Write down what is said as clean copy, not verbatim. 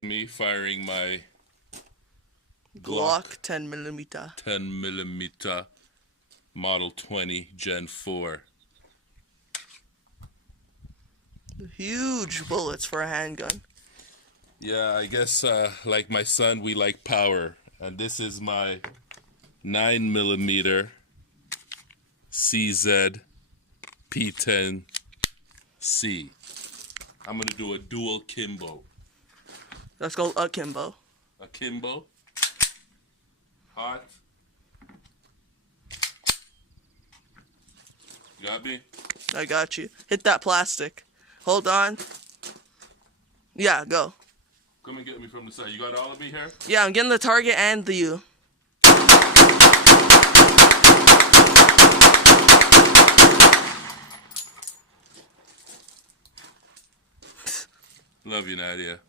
Me firing my Glock 10mm. 10mm Model 20 Gen 4. Huge bullets for a handgun. Yeah, I guess like my son, we like power. And this is my 9mm Cz P10 Sc. I'm gonna do a dual kimbo. That's called akimbo. Akimbo. Hot. Got me? I got you. Hit that plastic. Hold on. Yeah, go. Come and get me from the side. You got all of me here? Yeah, I'm getting the target and the you. Love you, Nadia.